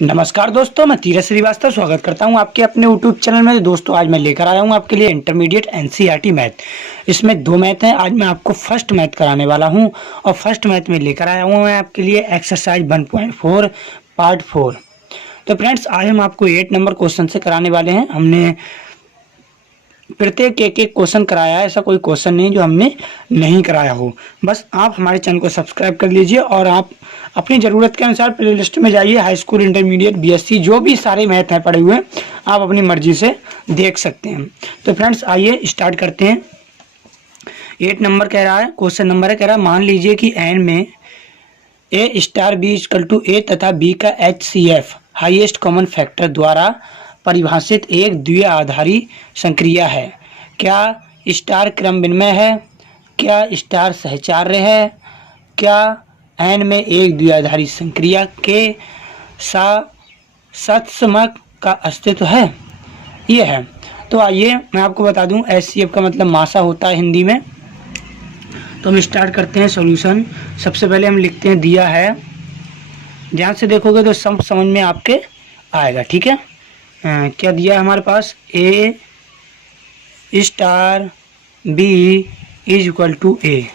नमस्कार दोस्तों, मैं धीरज श्रीवास्तव स्वागत करता हूं आपके अपने यूट्यूब चैनल में। दोस्तों आज मैं लेकर आया हूं आपके लिए इंटरमीडिएट एनसीईआरटी मैथ। इसमें दो मैथ हैं। आज मैं आपको फर्स्ट मैथ कराने वाला हूं और फर्स्ट मैथ में लेकर आया हूं मैं आपके लिए एक्सरसाइज 1.4 पार्ट 4। तो फ्रेंड्स आज हम आपको 8 नंबर क्वेश्चन से कराने वाले हैं। हमने प्रत्येक एक एक क्वेश्चन कराया है, ऐसा कोई क्वेश्चन नहीं जो हमने नहीं कराया हो। बस आप हमारे चैनल को सब्सक्राइब कर लीजिए और आप अपनी ज़रूरत के अनुसार प्लेलिस्ट में जाइए। हाई स्कूल, इंटरमीडिएट, बीएससी जो भी सारे मैथ हैं पड़े हुए आप अपनी मर्जी से देख सकते हैं। तो फ्रेंड्स आइए स्टार्ट करते हैं। 8 नंबर कह रहा है, क्वेश्चन नंबर है, कह रहा है मान लीजिए कि एन में A star B equal to A तथा बी का HCF हाईएस्ट कॉमन फैक्टर द्वारा परिभाषित एक द्विआधारी संक्रिया है। क्या स्टार क्रम विनिमय है? क्या स्टार सहचार्य है? क्या एन में एक द्विआधारी संक्रिया के सत्समक का अस्तित्व है? ये है। तो आइए मैं आपको बता दूं, HCF का मतलब मासा होता है हिंदी में। तो हम स्टार्ट करते हैं सॉल्यूशन। सबसे पहले हम लिखते हैं दिया है। ध्यान से देखोगे तो सब समझ में आपके आएगा, ठीक है। क्या दिया है हमारे पास? A star B is equal to A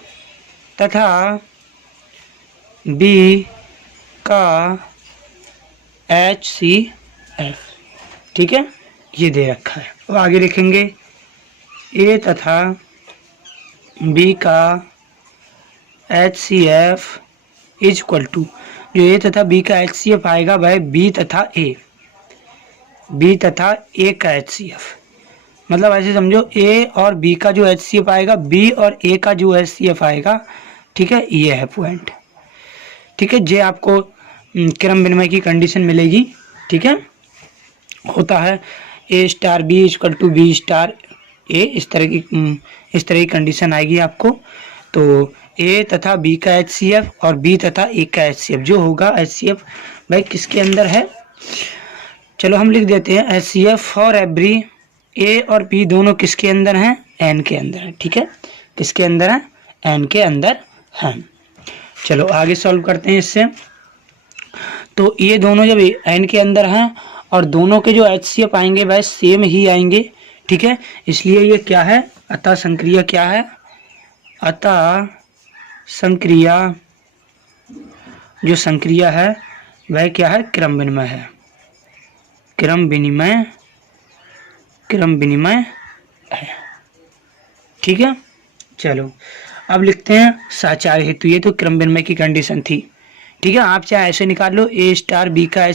तथा बी का HCF, ठीक है, ये दे रखा है। अब आगे लिखेंगे ए तथा बी का HCF इज इक्वल टू, जो ए तथा बी का HCF आएगा वह बी तथा ए का HCF। मतलब ऐसे समझो, ए और बी का जो HCF आएगा, बी और ए का जो HCF आएगा, ठीक है, ये है पॉइंट। ठीक है, जे आपको क्रम विनिमय की कंडीशन मिलेगी, ठीक है। होता है A star B equal to B star A, इस तरह की कंडीशन आएगी आपको। तो ए तथा बी का HCF और बी तथा ए का HCF जो होगा, HCF भाई किसके अंदर है? चलो हम लिख देते हैं HCF फॉर एवरी ए और बी दोनों किसके अंदर हैं? एन के अंदर है, ठीक है। किसके अंदर है? एन के अंदर है। चलो आगे सॉल्व करते हैं इससे। तो ये दोनों जब एन के अंदर हैं और दोनों के जो HCF आएंगे वह सेम ही आएंगे, ठीक है। इसलिए ये क्या है? अतः संक्रिया क्या है? अतः संक्रिया, जो संक्रिया है वह क्या है? क्रम विनिमय है। क्रम विनिमय है, ठीक है। चलो अब लिखते हैं साचार्य हेतु। ये तो क्रम विनिमय की कंडीशन थी, ठीक है। आप चाहे ऐसे निकाल लो, ए स्टार बी का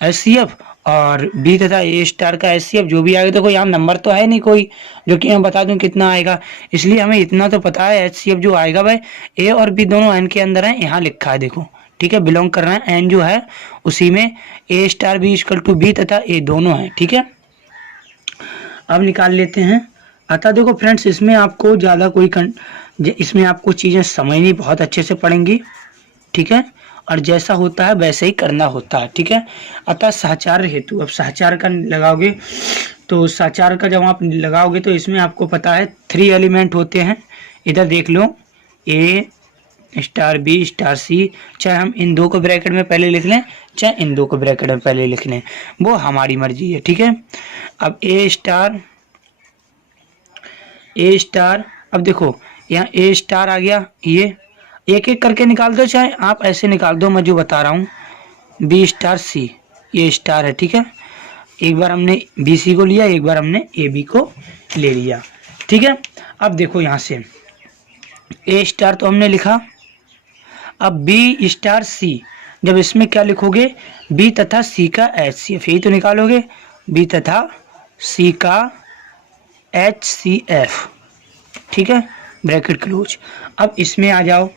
HCF और बी तथा ए स्टार का HCF जो भी आएगा। देखो यहाँ नंबर तो है नहीं कोई जो कि मैं बता दूं कितना आएगा, इसलिए हमें इतना तो पता है HCF जो आएगा भाई ए और बी दोनों एन के अंदर है, यहाँ लिखा है देखो, ठीक है। बिलोंग कर रहे हैं एन जो है उसी में A star B equal to B तथा ए दोनों है, ठीक है। अब निकाल लेते हैं। अतः देखो फ्रेंड्स, इसमें आपको ज़्यादा इसमें आपको चीज़ें समझनी बहुत अच्छे से पड़ेंगी, ठीक है। और जैसा होता है वैसे ही करना होता है, ठीक है। अतः सहचार्य हेतु, अब सहचार का लगाओगे तो सहचार का जब आप लगाओगे तो इसमें आपको पता है 3 एलिमेंट होते हैं। इधर देख लो, ए स्टार बी स्टार सी, चाहे हम इन दो को ब्रैकेट में पहले लिख लें चाहे इन दो को ब्रैकेट में पहले लिख लें, वो हमारी मर्जी है, ठीक है। अब ए स्टार, अब देखो यहाँ ए स्टार आ गया, ये एक एक करके निकाल दो, चाहे आप ऐसे निकाल दो, मैं जो बता रहा हूँ। बी स्टार सी, ये स्टार है, ठीक है। एक बार हमने बी सी को लिया, एक बार हमने ए बी को ले लिया, ठीक है। अब देखो यहाँ से ए स्टार तो हमने लिखा, अब बी स्टार सी, जब इसमें क्या लिखोगे? बी तथा सी का HCF, यही तो निकालोगे, बी तथा सी का HCF, ठीक है, ब्रैकेट क्लोज। अब इसमें आ जाओ,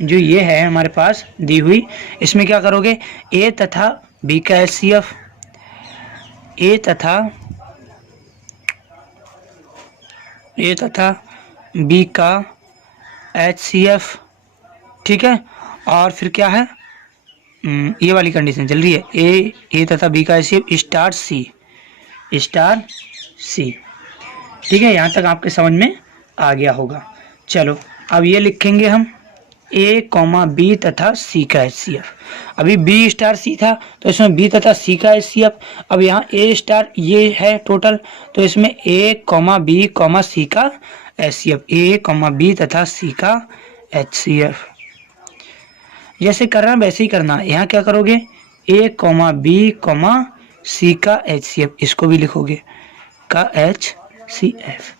जो ये है हमारे पास दी हुई, इसमें क्या करोगे? ए तथा बी का HCF, ए तथा बी का HCF, ठीक है। और फिर क्या है? ये वाली कंडीशन चल रही है, ए तथा बी का HCF स्टार सी, ठीक है। यहाँ तक आपके समझ में आ गया होगा। चलो अब ये लिखेंगे हम, ए कॉमा बी तथा सी का HCF। अभी बी स्टार सी था तो इसमें बी तथा सी का HCF। अब यहाँ ए स्टार ये है टोटल, तो इसमें ए कॉमा बी कॉमा सी का HCF, ए कॉमा बी तथा सी का HCF। जैसे कर रहा है वैसे ही करना है। यहाँ क्या करोगे, ए कॉमा बी कॉमा सी का HCF, इसको भी लिखोगे का HCF।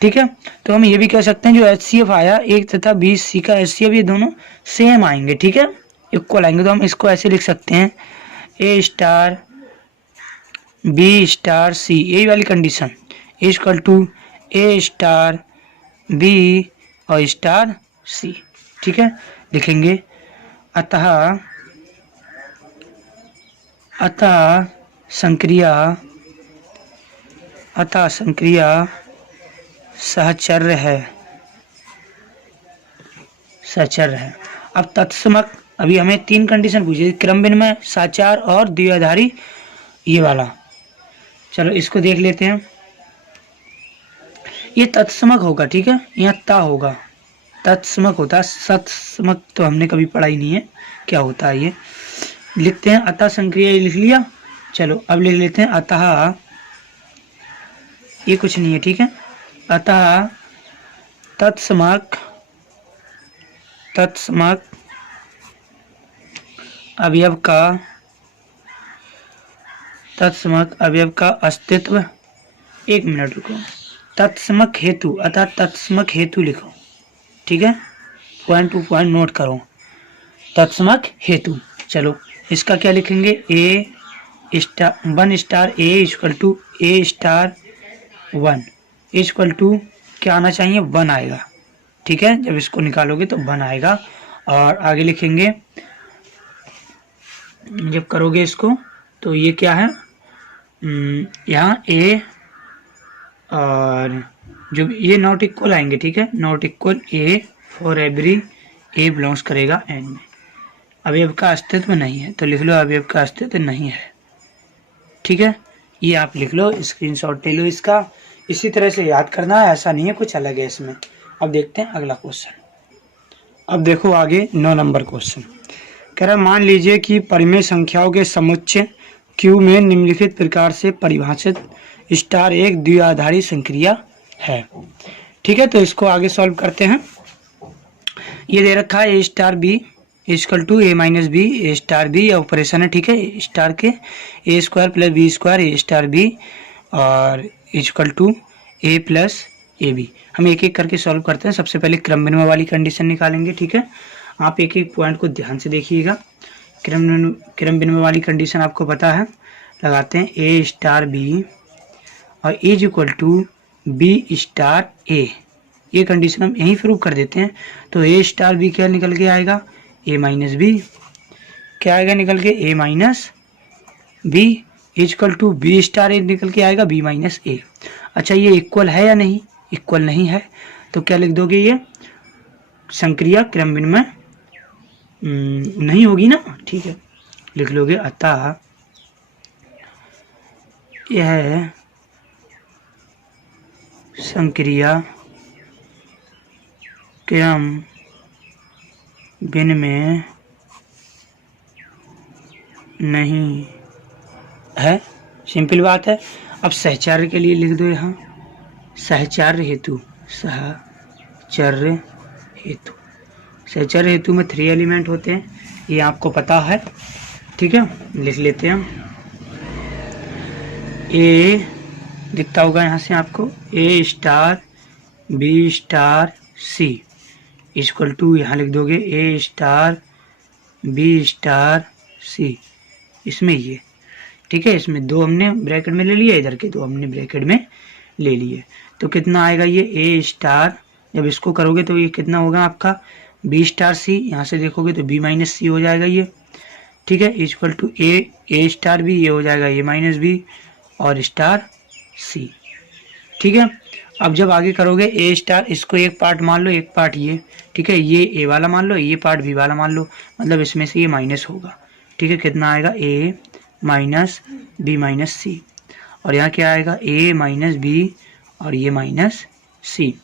ठीक है, तो हम ये भी कह सकते हैं जो HCF आया एक तथा बी सी का HCF, ये दोनों सेम आएंगे। ठीक है, इक्वल आएंगे, तो हम इसको ऐसे लिख सकते हैं A star B star C, यही वाली condition, equal to A star B और स्टार सी। ठीक है, लिखेंगे अतः संक्रिया सहचर्य है। अब तत्समक, अभी हमें 3 कंडीशन पूछी, क्रम विनिमय, साचार और द्विआधारी, ये वाला। चलो इसको देख लेते हैं। ये तत्समक होगा। ठीक है, यहाँ ता होगा, तत्समक होता है, सत्समक तो हमने कभी पढ़ा ही नहीं है क्या होता है। ये लिखते हैं अतः संक्रिया, लिख लिया। चलो अब लिख लेते हैं अतः, ये कुछ नहीं है। ठीक है, अतः तत्समक अवयव का अस्तित्व, एक मिनट रुको, तत्समक हेतु, अतः तत्समक हेतु लिखो। ठीक है, पॉइंट टू पॉइंट नोट करो, तत्समक हेतु। चलो इसका क्या लिखेंगे, A star 1 star A equal to A star 1 equal to क्या आना चाहिए, 1 आएगा। ठीक है, जब इसको निकालोगे तो 1 आएगा। और आगे लिखेंगे, जब करोगे इसको तो ये क्या है, यहाँ ए और जो ये नॉट इक्वल आएंगे। ठीक है, not equal A for every A belongs करेगा एन में। अवयव का अस्तित्व नहीं है तो लिख लो अवयव का अस्तित्व नहीं है। ठीक है, ये आप लिख लो, स्क्रीनशॉट ले लो इसका। इसी तरह से याद करना है, ऐसा नहीं है कुछ अलग है इसमें। अब देखते हैं अगला क्वेश्चन। अब देखो आगे 9 नंबर क्वेश्चन कह रहा है, मान लीजिए कि परिमेय संख्याओं के समुच्चय Q में निम्नलिखित प्रकार से परिभाषित स्टार एक द्विआधारी संक्रिया है। ठीक है, तो इसको आगे सॉल्व करते हैं। ये दे रखा है A star B equal to A minus B, A star B operation है। ठीक है, स्टार के A square plus B square A star B और equal to A plus A B. हम एक एक करके सॉल्व करते हैं। सबसे पहले क्रम विनिमय वाली कंडीशन निकालेंगे। ठीक है, आप एक एक पॉइंट को ध्यान से देखिएगा। क्रम विनिमय वाली कंडीशन आपको पता है, लगाते हैं ए स्टार बी और is equal to B star A. ये कंडीशन हम यहीं प्रूव कर देते हैं। तो ए स्टार बी क्या निकल के आएगा, ए माइनस बी, क्या आएगा निकल के, A minus B equal to B star A निकल के आएगा बी माइनस ए। अच्छा, ये इक्वल है या नहीं, इक्वल नहीं है तो क्या लिख दोगे, ये संक्रिया क्रम विनिमय नहीं होगी ना। ठीक है, लिख लोगे अतः यह संक्रिया क्रम विनिमय नहीं है। सिंपल बात है। अब सहचार्य के लिए लिख दो, यहाँ सहचार्य हेतु, सहचार्य हेतु में 3 एलिमेंट होते हैं, ये आपको पता है। ठीक है, लिख लेते हैं हम। ए दिखता होगा यहाँ से आपको, A star B star C equal to, यहाँ लिख दोगे A star B star C, इसमें ये। ठीक है, इसमें 2 हमने ब्रैकेट में ले लिए, इधर के 2 हमने ब्रैकेट में ले लिए। तो कितना आएगा ये ए स्टार, जब इसको करोगे तो ये कितना होगा आपका बी स्टार सी, यहाँ से देखोगे तो बी माइनस सी हो जाएगा ये। ठीक है, equal to A star B, ये हो जाएगा ए माइनस बी और स्टार सी। ठीक है, अब जब आगे करोगे ए स्टार, इसको एक पार्ट मान लो, एक पार्ट ये। ठीक है, ये ए वाला मान लो, ये पार्ट बी वाला मान लो, मतलब इसमें से ये माइनस होगा। ठीक है, कितना आएगा ए माइनस बी माइनस सी, और यहाँ क्या आएगा ए माइनस बी और ये माइनस सी।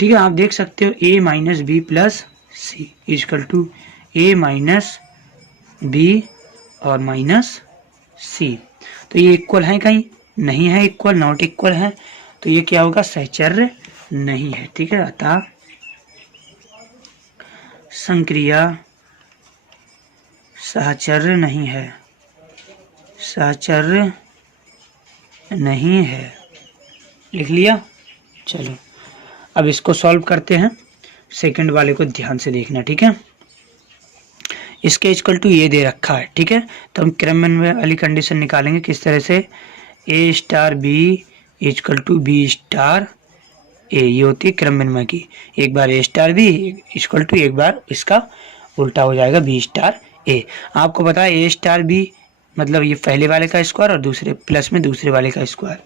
ठीक है, आप देख सकते हो A minus B plus C equal to A minus B और माइनस सी। तो ये इक्वल है कहीं नहीं है, इक्वल नॉट इक्वल है, तो ये क्या होगा, सहचर्य नहीं है। ठीक है, अतः संक्रिया सहचर्य नहीं है, सहचर्य नहीं है। लिख लिया। चलो अब इसको सॉल्व करते हैं, सेकंड वाले को ध्यान से देखना। ठीक है, इसके इक्वल टू ये दे रखा है। ठीक है, तो हम क्रमबद्ध वाली कंडीशन निकालेंगे किस तरह से, A star B equal to B star A, ये होती है क्रमबद्ध की। एक बार A star B equal to एक बार इसका उल्टा हो जाएगा बी स्टार ए। आपको पता है ए स्टार बी मतलब ये पहले वाले का स्क्वायर और दूसरे प्लस में दूसरे वाले का स्क्वायर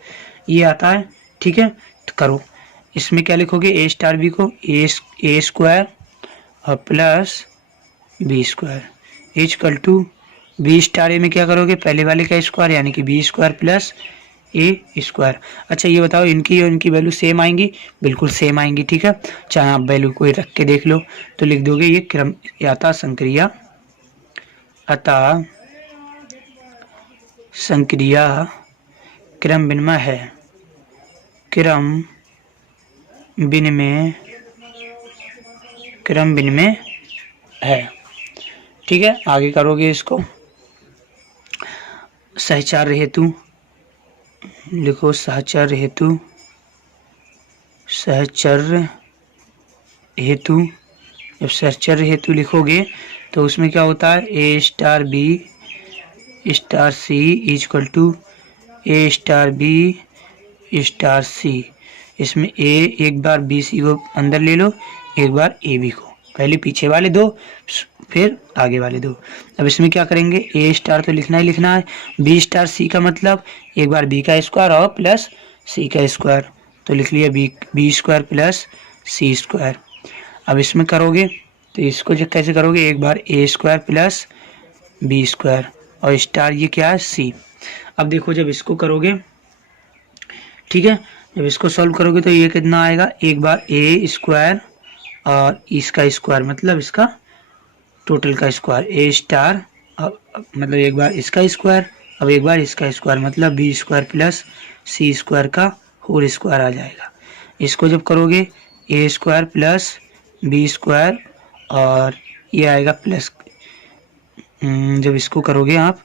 ये आता है। ठीक है, तो करो, इसमें क्या लिखोगे, ए स्टार बी को ए स्क्वायर और plus B square equal to B star A में क्या करोगे, पहले वाले का स्क्वायर यानी कि B square plus A square. अच्छा ये बताओ इनकी और इनकी वैल्यू सेम आएंगी, बिल्कुल सेम आएंगी। ठीक है, चाहे आप वैल्यू को रख के देख लो, तो लिख दोगे ये क्रम अतः संक्रिया, अतः संक्रिया क्रम विनिमय है, क्रम विनिमय, क्रम विनिमय है। ठीक है, आगे करोगे इसको, सहचर्य हेतु लिखो, सहचर्य हेतु, सहचर्य हेतु, जब सहचर्य हेतु लिखोगे तो उसमें क्या होता है, A star B star C equal to A star B star C. इसमें ए एक बार बी सी को अंदर ले लो, एक बार ए बी को, पहले पीछे वाले दो फिर आगे वाले दो। अब इसमें क्या करेंगे, ए स्टार तो लिखना ही लिखना है, बी स्टार सी का मतलब एक बार बी का स्क्वायर और प्लस सी का स्क्वायर, तो लिख लिया बी स्क्वायर प्लस सी स्क्वायर। अब इसमें करोगे तो इसको जब कैसे करोगे, एक बार ए स्क्वायर प्लस बी स्क्वायर और स्टार ये क्या है सी। अब देखो जब इसको करोगे, ठीक है, जब इसको सॉल्व करोगे तो ये कितना आएगा, एक बार ए स्क्वायर और इसका स्क्वायर मतलब इसका टोटल का स्क्वायर ए स्टार, मतलब एक बार इसका स्क्वायर अब एक बार इसका स्क्वायर मतलब बी स्क्वायर प्लस सी स्क्वायर का होल स्क्वायर आ जाएगा। इसको जब करोगे ए स्क्वायर प्लस बी स्क्वायर और ये आएगा प्लस, जब इसको करोगे आप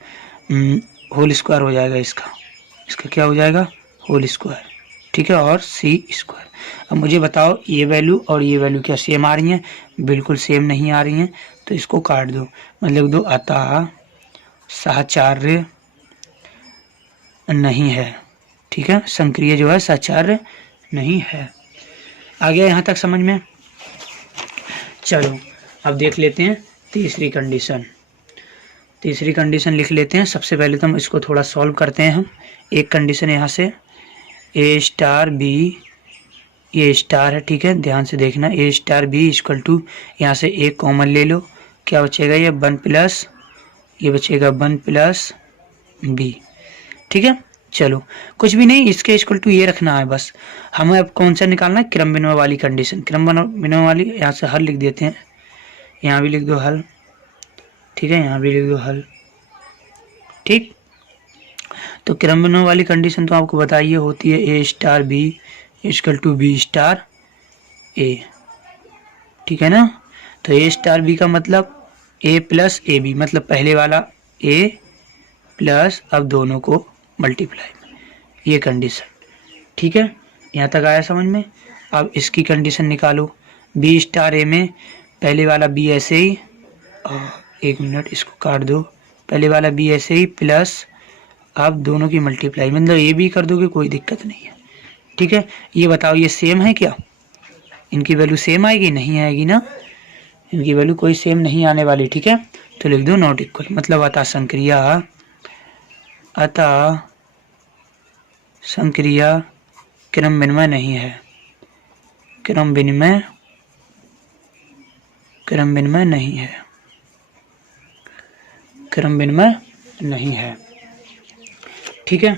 होल स्क्वायर हो जाएगा, इसका क्या हो जाएगा, होल स्क्वायर। ठीक है, और सी स्क्वायर। अब मुझे बताओ ये वैल्यू और ये वैल्यू क्या सेम आ रही हैं, बिल्कुल सेम नहीं आ रही हैं, तो इसको काट दो, मतलब दो अतः सहचर्य नहीं है। ठीक है, संक्रिय जो है सहचर्य नहीं है। आ गया यहाँ तक समझ में। चलो अब देख लेते हैं तीसरी कंडीशन। तीसरी कंडीशन लिख लेते हैं। सबसे पहले तो हम इसको थोड़ा सॉल्व करते हैं। हम एक कंडीशन यहाँ से ए स्टार बी, ये स्टार है, ठीक है, ध्यान से देखना, ए स्टार बी इक्वल टू यहाँ से एक कॉमन ले लो, क्या बचेगा, ये 1 प्लस ये बचेगा 1 प्लस बी। ठीक है, चलो कुछ भी नहीं, इसके इक्वल टू ये रखना है बस। हमें अब कौन सा निकालना है, क्रम विनिमय वाली कंडीशन। क्रम विनिमय वाली यहाँ से हल लिख देते हैं, यहाँ भी लिख दो हल, ठीक है, यहाँ भी लिख दो हल। ठीक, तो क्रम विनिमय वाली कंडीशन तो आपको बताइए होती है A star B equal to B star A. ठीक है ना, तो ए स्टार बी का मतलब ए प्लस ए बी, मतलब पहले वाला ए प्लस अब दोनों को मल्टीप्लाई, ये कंडीशन। ठीक है, यहाँ तक आया समझ में। अब इसकी कंडीशन निकालो, बी स्टार ए में पहले वाला बी ऐसे ही, और एक मिनट इसको काट दो, पहले वाला बी ऐसे ही प्लस अब दोनों की मल्टीप्लाई, मतलब ए बी कर दोगे कोई दिक्कत नहीं है। ठीक है, ये बताओ ये सेम है क्या, इनकी वैल्यू सेम आएगी, नहीं आएगी ना, इनकी वैल्यू कोई सेम नहीं आने वाली। ठीक है, तो लिख दो नॉट इक्वल, मतलब अतः संक्रिया क्रम विनिमय नहीं है, क्रम विनिमय नहीं है, क्रम विनिमय नहीं है। ठीक है,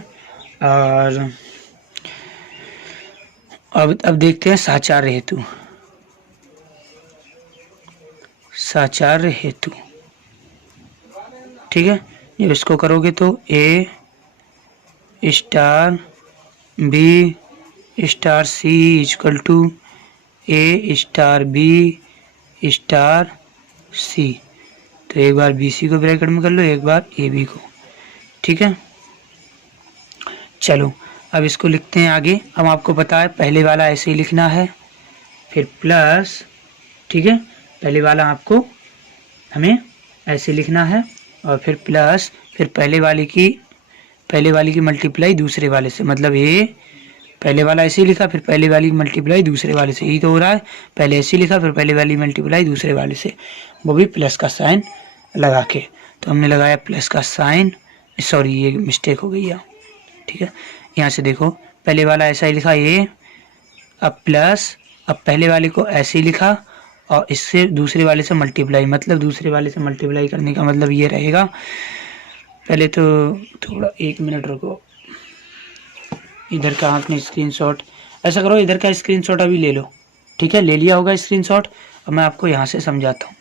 और अब देखते हैं सहचर्य हेतु। साचार्य हेतु। ठीक है, जब इसको करोगे तो A star B star C equal to A star B star C. तो एक बार बी सी को ब्रैकेट में कर लो, एक बार ए बी को। ठीक है, चलो अब इसको लिखते हैं आगे। अब आपको पता है पहले वाला ऐसे ही लिखना है, फिर प्लस, ठीक है, पहले वाला आपको हमें ऐसे लिखना है और फिर प्लस, फिर पहले वाले की मल्टीप्लाई दूसरे वाले से, मतलब ये पहले वाला ऐसे ही लिखा, फिर पहले वाली की मल्टीप्लाई दूसरे वाले से, यही तो हो रहा है। पहले ऐसे लिखा, फिर पहले वाली मल्टीप्लाई दूसरे वाले से, वो भी प्लस का साइन लगा के। तो हमने लगाया प्लस का साइन, सॉरी ये मिस्टेक हो गई है। ठीक है, यहाँ से देखो पहले वाला ऐसा ही लिखा ये, अब प्लस, अब पहले वाले को ऐसे ही लिखा और इससे दूसरे वाले से मल्टीप्लाई, मतलब दूसरे वाले से मल्टीप्लाई करने का मतलब ये रहेगा। पहले तो थोड़ा 1 मिनट रुको, इधर का आपने स्क्रीनशॉट, ऐसा करो इधर का स्क्रीनशॉट अभी ले लो। ठीक है, ले लिया होगा स्क्रीनशॉट। अब मैं आपको यहाँ से समझाता हूँ,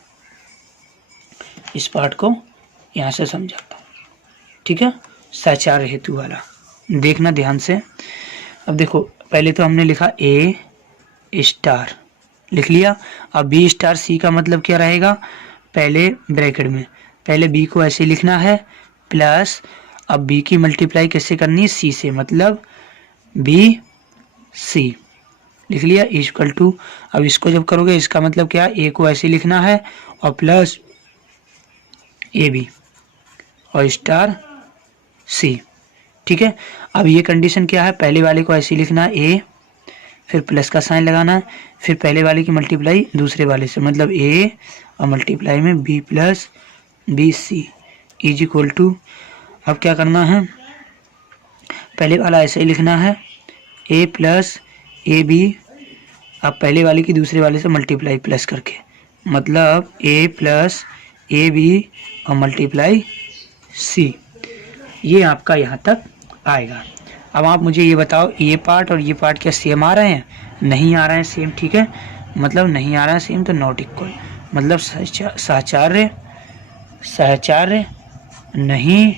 इस पार्ट को यहाँ से समझाता हूँ। ठीक है, साचार्य हेतु वाला देखना ध्यान से। अब देखो पहले तो हमने लिखा ए स्टार, लिख लिया। अब बी स्टार सी का मतलब क्या रहेगा, पहले ब्रैकेट में पहले बी को ऐसे लिखना है प्लस, अब बी की मल्टीप्लाई कैसे करनी है, सी से, मतलब बी सी लिख लिया इक्वल टू। अब इसको जब करोगे इसका मतलब क्या, ए को ऐसे लिखना है और प्लस ए बी और स्टार सी। ठीक है, अब ये कंडीशन क्या है, पहले वाले को ऐसे लिखना है ए, फिर प्लस का साइन लगाना है, फिर पहले वाले की मल्टीप्लाई दूसरे वाले से, मतलब ए और मल्टीप्लाई में B plus B C is equal to. अब क्या करना है, पहले वाला ऐसे ही लिखना है ए प्लस ए बी, अब पहले वाले की दूसरे वाले से मल्टीप्लाई प्लस करके, मतलब ए प्लस ए बी और मल्टीप्लाई सी। ये आपका यहाँ तक आएगा। अब आप मुझे ये बताओ, ये पार्ट और ये पार्ट क्या सेम आ रहे हैं, नहीं आ रहे हैं सेम। ठीक है, मतलब नहीं आ रहा है सेम तो नॉट इक्वल, मतलब सहचार्य नहीं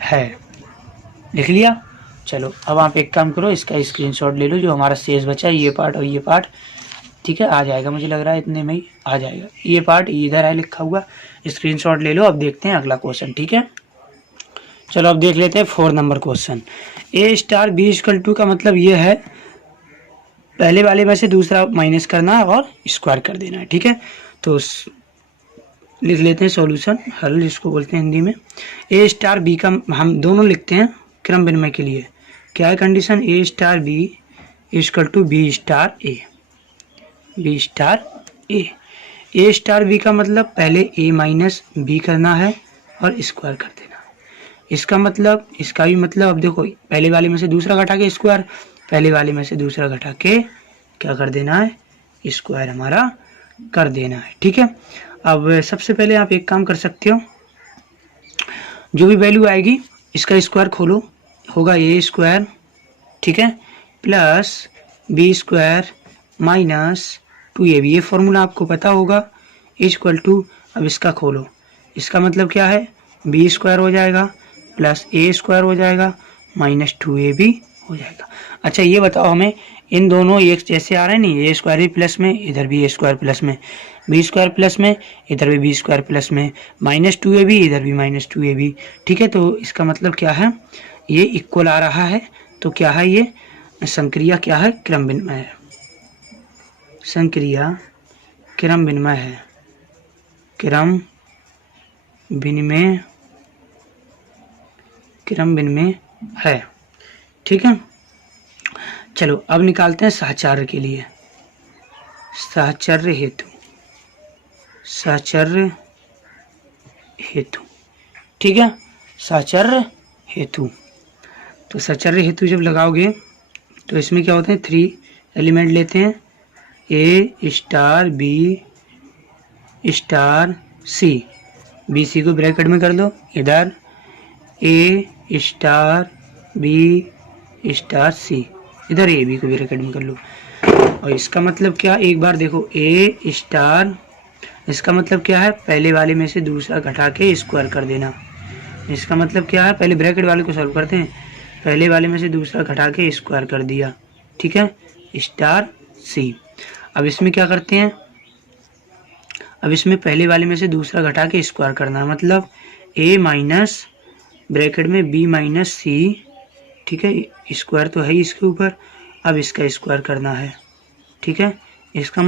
है, लिख लिया। चलो अब आप एक काम करो, इसका स्क्रीनशॉट ले लो, जो हमारा शेष बचा है ये पार्ट और ये पार्ट। ठीक है, आ जाएगा, मुझे लग रहा है इतने में ही आ जाएगा। ये पार्ट इधर है लिखा हुआ, स्क्रीनशॉट ले लो। अब देखते हैं अगला क्वेश्चन। ठीक है, चलो अब देख लेते हैं 4 number question. A star B equal to का मतलब ये है, पहले वाले में से दूसरा माइनस करना है और स्क्वायर कर देना है। ठीक है, तो लिख लेते हैं सॉल्यूशन, हल जिसको बोलते हैं हिंदी में। ए स्टार बी का हम दोनों लिखते हैं क्रम विनिमय के लिए। क्या है condition, A star B equal to B star A, B star A. A star B का मतलब पहले ए माइनस बी करना है और स्क्वायर कर देना है। इसका मतलब, इसका भी मतलब, अब देखो पहले वाले में से दूसरा घटा के स्क्वायर, पहले वाले में से दूसरा घटा के क्या कर देना है, स्क्वायर हमारा कर देना है। ठीक है, अब सबसे पहले आप एक काम कर सकते हो, जो भी वैल्यू आएगी इसका स्क्वायर खोलो, होगा ए स्क्वायर, ठीक है, plus B square minus 2ab, ये फॉर्मूला आपको पता होगा, इक्वल टू। अब इसका खोलो, इसका मतलब क्या है, बी स्क्वायर हो जाएगा प्लस ए स्क्वायर हो जाएगा माइनस 2ab हो जाएगा। अच्छा ये बताओ हमें, इन दोनों एक जैसे आ रहे हैं नहीं, ए स्क्वायर भी प्लस में, इधर भी ए स्क्वायर प्लस में, बी स्क्वायर प्लस में, इधर भी बी स्क्वायर प्लस में, माइनस 2ab, इधर भी माइनस 2ab। ठीक है, तो इसका मतलब क्या है, ये इक्वल आ रहा है। तो क्या है ये, संक्रिया क्या है, क्रम विनिमय है, संक्रिया क्रम विनिमय है, क्रम विनिमय, क्रम विनिमय है। ठीक है, चलो अब निकालते हैं साहचर्य के लिए, साहचर्य हेतु, साहचर्य हेतु। ठीक है, साहचर्य हेतु। तो साहचर्य हेतु जब लगाओगे तो इसमें क्या होते हैं, 3 एलिमेंट लेते हैं, A star B star C, B C को ब्रैकेट में कर दो, इधर ए स्टार बी स्टार सी, इधर ए बी को ब्रैकेट में कर लो। और इसका मतलब क्या, एक बार देखो ए स्टार, इसका मतलब क्या है, पहले वाले में से दूसरा घटा के स्क्वायर कर देना। इसका मतलब क्या है, पहले ब्रैकेट वाले को सॉल्व करते हैं, पहले वाले में से दूसरा घटा के स्क्वायर कर दिया, ठीक है, स्टार सी। अब इसमें क्या करते हैं, अब इसमें पहले वाले में से दूसरा घटा के स्क्वायर करना, मतलब ए माइनस ब्रैकेट में बी माइनस सी, ठीक है, स्क्वायर तो है ही इसके ऊपर, अब इसका स्क्वायर करना है, ठीक है। इसका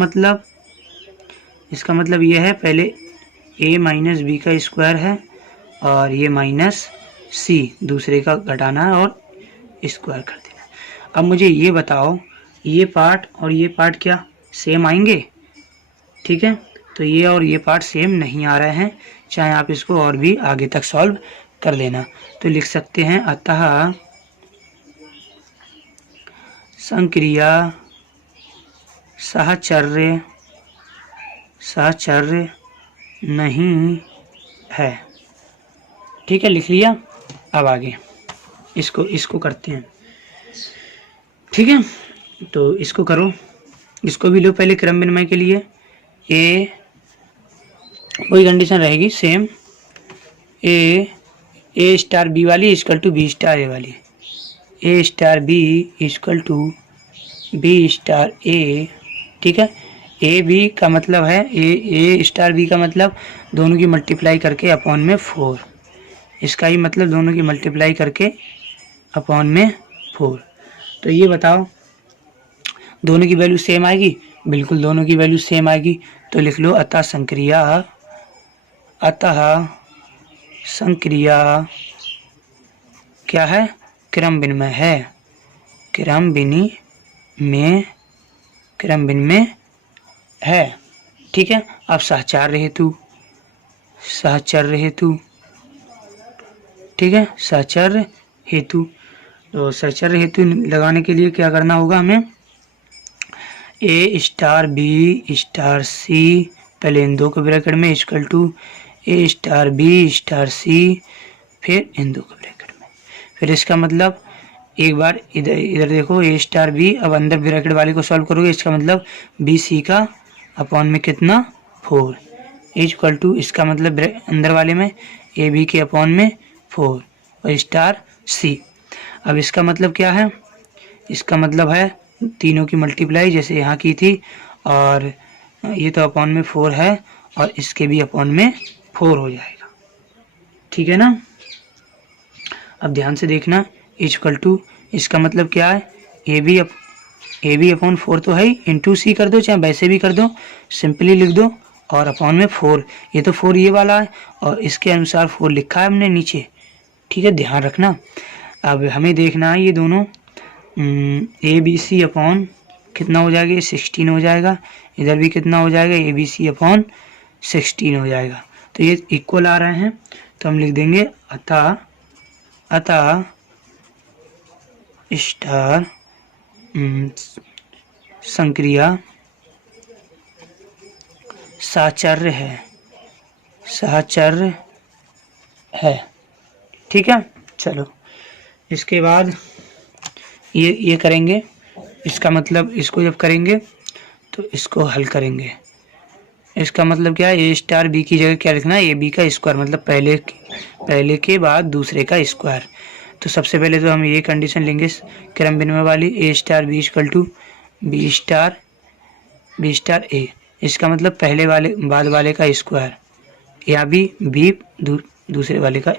मतलब ये है, पहले ए माइनस बी का स्क्वायर है और ये माइनस सी दूसरे का घटाना है और स्क्वायर कर देना। अब मुझे ये बताओ, ये पार्ट और ये पार्ट क्या सेम आएंगे, ठीक है, तो ये और ये पार्ट सेम नहीं आ रहे हैं, चाहे आप इसको और भी आगे तक सॉल्व कर लेना। तो लिख सकते हैं, अतः संक्रिया साहचर्य नहीं है, ठीक है, लिख लिया। अब आगे इसको करते हैं, ठीक है, तो इसको करो, इसको भी लो पहले क्रम विनिमय के लिए। ए वही कंडीशन रहेगी सेम, ए स्टार बी वाली equal to B star A वाली, A star B equal to B star A, ठीक है। ए बी का मतलब है, ए स्टार बी का मतलब दोनों की मल्टीप्लाई करके अपॉन में 4, इसका ही मतलब दोनों की मल्टीप्लाई करके अपॉन में 4। तो ये बताओ दोनों की वैल्यू सेम आएगी, बिल्कुल दोनों की वैल्यू सेम आएगी, तो लिख लो, अतः संक्रिया क्या है, क्रम विनिमय है, क्रम विनिमय है, ठीक है। अब साहचर्य हेतु, ठीक है, साहचर्य हेतु, तो साहचर्य हेतु लगाने के लिए क्या करना होगा हमें, A star B star C, पहले इन दो के ब्रैकेट में equal to A star B star C, फिर इन दो के ब्रैकेट में, फिर इसका मतलब एक बार इधर देखो, ए स्टार बी, अब अंदर ब्रैकेट वाले को सॉल्व करोगे, इसका मतलब बी सी का अपॉन में कितना 4 इक्वल टू, इसका मतलब अंदर वाले में ए बी के अपॉन में 4 और स्टार सी। अब इसका मतलब क्या है, इसका मतलब है तीनों की मल्टीप्लाई जैसे यहाँ की थी, और ये तो अपॉन में 4 है और इसके भी अपॉन में 4 हो जाएगा, ठीक है ना। अब ध्यान से देखना, इक्वल टू, इसका मतलब क्या है, ए बी अपॉन 4 तो है ही, इंटू सी कर दो, चाहे वैसे भी कर दो, सिंपली लिख दो, और अपॉन में 4, ये तो 4 ये वाला है और इसके अनुसार 4 लिखा है हमने नीचे, ठीक है, ध्यान रखना। अब हमें देखना है ये दोनों, ए बी सी अपॉन कितना हो जाएगा, 16 हो जाएगा, इधर भी कितना हो जाएगा, ए बी सी अपॉन 16 हो जाएगा, तो ये इक्वल आ रहे हैं, तो हम लिख देंगे, अतः स्टार संक्रिया साहचर्य है, ठीक है। चलो इसके बाद ये करेंगे, इसका मतलब इसको जब करेंगे तो इसको हल करेंगे, इसका मतलब क्या है, ए स्टार बी की जगह क्या लिखना है, ए बी का स्क्वायर, मतलब पहले के बाद दूसरे का स्क्वायर। तो सबसे पहले तो हम ये कंडीशन लेंगे क्रम विनिमय वाली, A star B equal to B star A, इसका मतलब पहले वाले बाद वाले का स्क्वायर, या बी दूसरे वाले का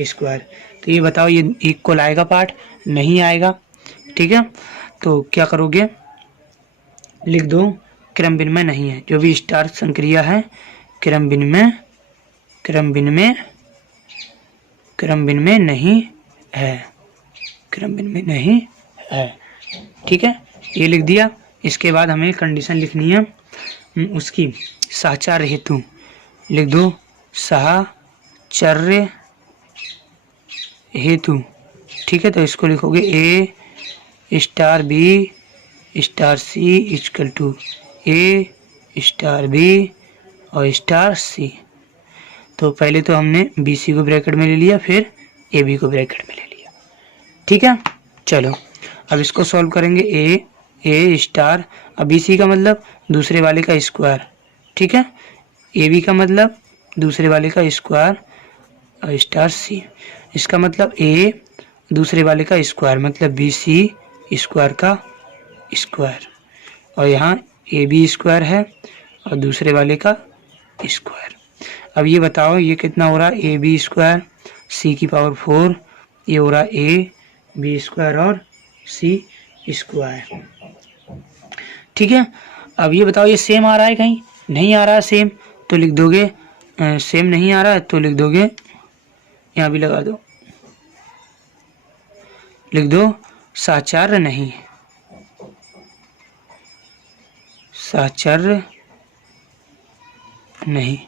स्क्वायर। तो ये बताओ, ये इक्वल आएगा पार्ट, नहीं आएगा, ठीक है। तो क्या करोगे, लिख दो क्रम विनिमय नहीं है, जो भी स्टार संक्रिया है क्रम विनिमय नहीं है, क्रम विनिमय नहीं है, ठीक है, ये लिख दिया। इसके बाद हमें कंडीशन लिखनी है उसकी, साहचर्य हेतु लिख दो, साहचर्य हेतु, ठीक है। तो इसको लिखोगे A star B star C equal to A star B और स्टार सी। तो पहले तो हमने बी सी को ब्रैकेट में ले लिया, फिर ए बी को ब्रैकेट में ले लिया, ठीक है। चलो अब इसको सॉल्व करेंगे, ए स्टार, अब बी सी का मतलब दूसरे वाले का स्क्वायर, ठीक है, ए बी का मतलब दूसरे वाले का स्क्वायर और स्टार सी, इसका मतलब ए दूसरे वाले का स्क्वायर मतलब बी सी स्क्वायर का स्क्वायर, और यहाँ ए बी स्क्वायर है और दूसरे वाले का स्क्वायर। अब ये बताओ ये कितना हो रहा है, ए बी स्क्वायर सी की पावर 4, ये हो रहा ए बी स्क्वायर और सी स्क्वायर। ठीक है, अब ये बताओ ये सेम आ रहा है, कहीं नहीं आ रहा है सेम तो लिख दोगे सेम नहीं आ रहा है तो लिख दोगे, यहाँ भी लगा दो, लिख दो साचार्य नहीं, साचार्य नहीं।